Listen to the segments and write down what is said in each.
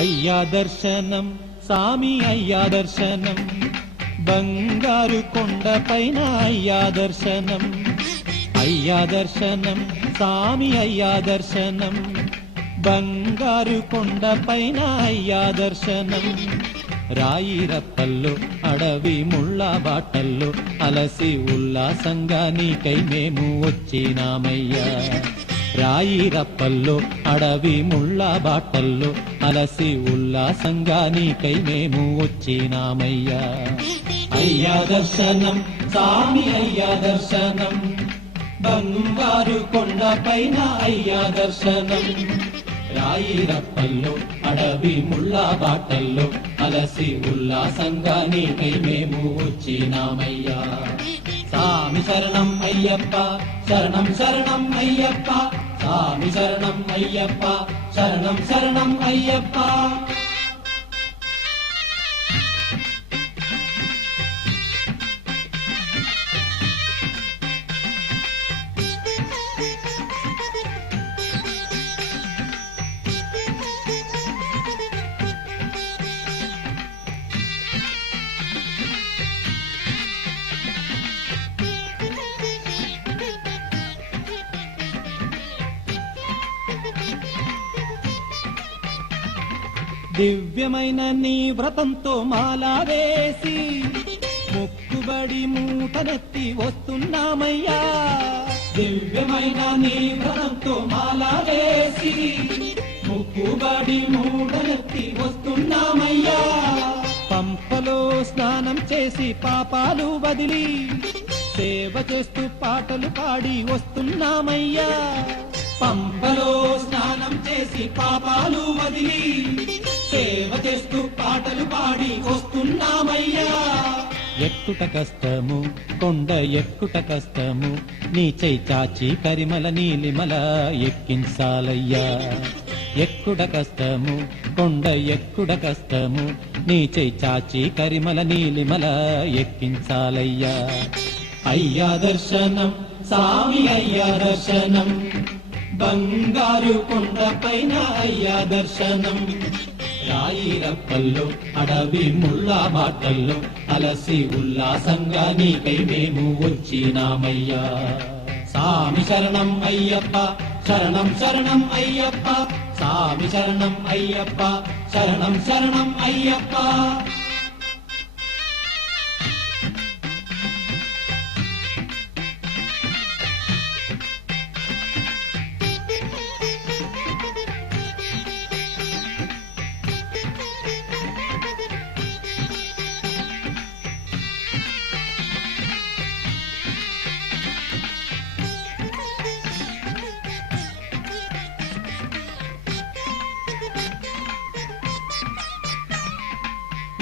అయ్యా దర్శనం సామి అయ్యా దర్శనం బంగారు కొండపైన అయ్యా దర్శనం అయ్యా దర్శనం సామి అయ్యా దర్శనం బంగారు కొండపైన అయ్యా దర్శనం రాయిరప్పల్లో అడవి ముళ్ళ బాటల్లో అలసి ఉల్లాసంగా నీకై మేము వచ్చినామయ్యా రాయిరప్పల్లో అడవి ముళ్ళ బాటల్లో అలసి ఉల్లాసంగా నీకై మేము వచ్చినామయ్యా అయ్యా దర్శనం సామి అయ్యా దర్శనం బంగారు కొండపైన అయ్యా దర్శనం రాయిరప్పల్లో అడవి ముళ్ళ బాటల్లో అలసి ఉల్లాసంగా నీకై మేము వచ్చినామయ్యా సామి శరణం అయ్యప్ప శరణం శరణం అయ్యప్ప సామి శరణం అయ్యప్ప శరణం శరణం అయ్యప్ప దివ్యమైన నీ వ్రతంతో మాలా వేసి మొక్కుబడి మూటనెత్తి వస్తున్నామయ్యా దివ్యమైన నీ వ్రతంతో మాలా వేసి మొక్కుబడి మూటనెత్తి వస్తున్నామయ్యా పంపలో స్నానం చేసి పాపాలు వదిలి సేవ చేస్తూ పాటలు పాడి వస్తున్నామయ్యా పంపలో స్నానం చేసి పాపాలు వదిలి సేవ చేస్తూ పాటలు పాడి వస్తున్నామయ్యా ఎక్కుట కష్టము కొండ ఎక్కుట కష్టము నీ చై చాచి కరిమల నీలిమల ఎక్కించాలయ్యా ఎక్కుట కష్టము కొండ ఎక్కుట కష్టము నీ చై చాచి కరిమల నీలిమల ఎక్కించాలయ్యా అయ్యా దర్శనం సామి అయ్యా దర్శనం బంగారు కొండపైన అయ్యా దర్శనం రాయిరప్పల్లో అడవి ముళ్ళ బాటల్లో అలసి ఉల్లాసంగా నీకై మేము వచ్చినామయ్యా సామి శరణం అయ్యప్ప శరణం శరణం అయ్యప్ప సామి శరణం అయ్యప్ప శరణం శరణం అయ్యప్ప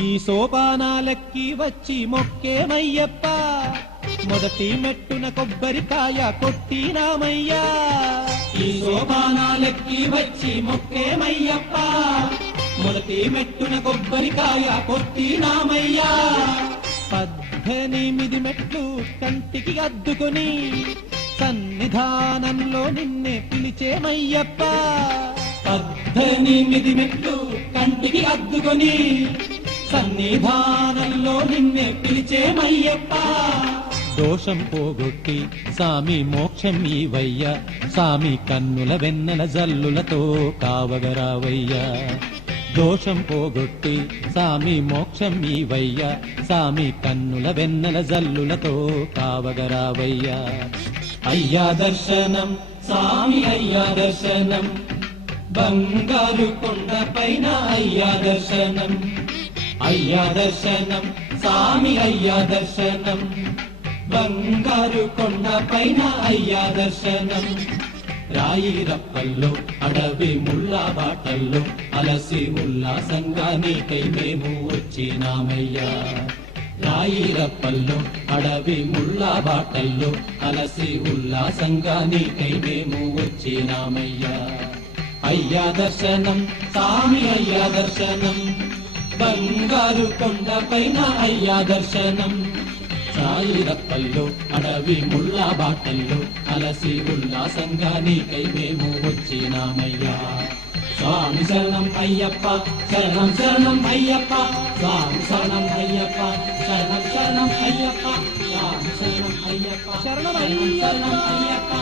ఈ సోపానాలెక్కి వచ్చి మొక్కేమయ్యప్ప మొదటి మెట్టున కొబ్బరికాయ కొట్టినామయ్యా ఈ సోపానాలెక్కి వచ్చి మొక్కేమయ్యప్ప మొదటి మెట్టున కొబ్బరికాయ కొట్టినామయ్యా 18 మెట్లు కంటికి అద్దుకొని సన్నిధానంలో నిన్నే పిలిచేమయ్యప్ప 18 మెట్లు కంటికి అద్దుకొని సన్నిధానంలో నిన్నే పిలిచేమయ్యప్ప దోషం పోగొట్టి సామి మోక్షం ఈవయ్యా సామి కన్నుల వెన్నెల జల్లులతో కావగరావయ్యా దోషం పోగొట్టి సామి మోక్షం ఈవయ్యా సామి కన్నుల వెన్నెల జల్లులతో కావగరావయ్యా అయ్యా దర్శనం సామి అయ్యా దర్శనం బంగారు కొండపైన అయ్యా దర్శనం అయ్యా దర్శనం సామి అయ్యా దర్శనం బంగారు కొండపైన అయ్యా దర్శనం రాయిరప్పల్లో అడవి ముళ్ళ బాటల్లో అలసి ఉల్లాసంగా నీకై మేము వచ్చినామయ్యా రాయిరప్పల్లో అడవి ముళ్ళ బాటల్లో అలసి ఉల్లాసంగా నీకై మేము వచ్చినామయ్యా అయ్యా దర్శనం సామి అయ్యా దర్శనం బంగారు కొండపైన అయ్యా దర్శనం రాయిరప్పల్లో అడవి ముళ్ళ బాటల్లో అలసి ఉల్లాసంగా నీకై మేము వచ్చినామయ్యా స్వామి శరణం అయ్యప్ప శరణం శరణం అయ్యప్ప స్వామి శరణం అయ్యప్ప శరణం శరణం అయ్యప్ప స్వామి శరణం అయ్యప్ప శరణం శరణం అయ్యప్ప